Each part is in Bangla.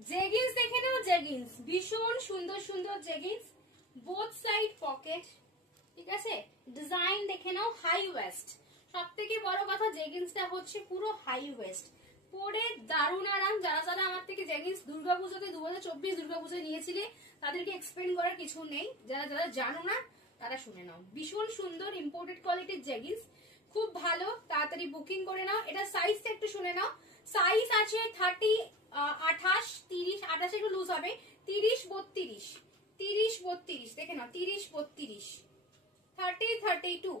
জেগিন্স দেখে নাও, জেগিন্স ভীষণ সুন্দর সুন্দর জেগিন্স, বোথ সাইড পকেট, ঠিক আছে। ডিজাইন দেখে নাও, হাই ওয়েস্ট। সব থেকে বড় কথা জেগিন্সটা হচ্ছে পুরো হাই ওয়েস্ট, পরে দারুণ আরাম। যারা যারা আমার থেকে জেগিন্স দুর্গাপুজোতে 2024 দুর্গাপুজোয় নিয়েছিলে তাদেরকে এক্সপ্লেন করার কিছু নেই, যারা যারা জানো না তারা শুনে নাও। ভীষণ সুন্দর ইম্পোর্টেড কোয়ালিটির জেগিন্স, খুব ভালো, তাড়াতাড়ি বুকিং করে নাও। এটা সাইজটা একটু শুনে নাও, সাইজ আছে 30, 28, 30, 28 একটু লুজ হবে, 30, 32, 30, 32 দেখে নাও, 30, 32, 30, 32,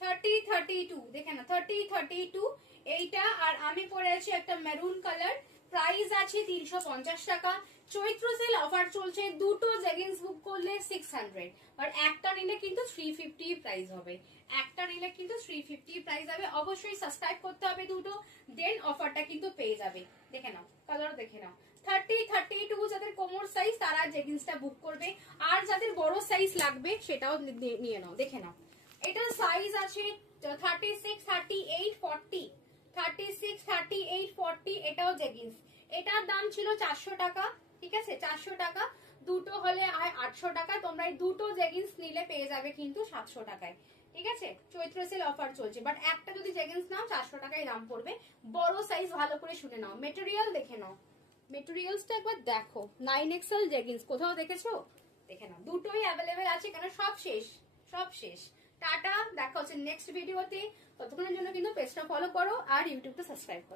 30, 32 দেখে না, 30, 32 এইটা। আর আমি পরে আছি একটা মেরুন কালার, প্রাইস আছে 350 টাকা। চৈত্র সেল অফার চলছে, দুটো জেগিন্স বুক করলে 600, আর একটা নিলে কিন্তু 350 প্রাইস হবে, একটা নিলে কিন্তু 350 প্রাইস হবে। অবশ্যই সাবস্ক্রাইব করতে হবে দুটো, দেন অফারটা কিন্তু পেয়ে যাবে। দেখে নাও, কালার দেখে নাও। 30, 32 যাদের কোমর সাইজ তারা জেগিন্সটা বুক করবে, আর যাদের বড় সাইজ লাগবে সেটাও নিয়ে নাও। দেখে নাও, এটার সাইজ আছে 36, 38, 40, 36, 38, 40, এটাও জেগিন্স। এটার দাম ছিল 400 টাকা, ঠিক আছে, 400 টাকা। দুটো হলে আর 800 টাকা। তোমরা এই দুটো জেগিন্স নিলে পেয়ে যাবে কিন্তু 700 টাকায়, ঠিক আছে। চৈত্র সেল অফার চলছে, বাট একটা যদি জেগিন্স নাও 400 টাকায় দাম পড়বে। বড় সাইজ ভালো করে শুনে নাও, মেটেরিয়াল দেখে নাও, মেটেরিয়ালসটা একবার দেখো। 9XL জেগিন্স কোথাও দেখেছো? দেখে নাও, দুটোই অ্যাভেলেবেল আছে, কেন সব শেষ, সব শেষ। টাটা, দেখা হচ্ছে নেক্সট ভিডিওতে। ততক্ষণের জন্য কিন্তু পেজটা ফলো করো আর ইউটিউবটা সাবস্ক্রাইব করো।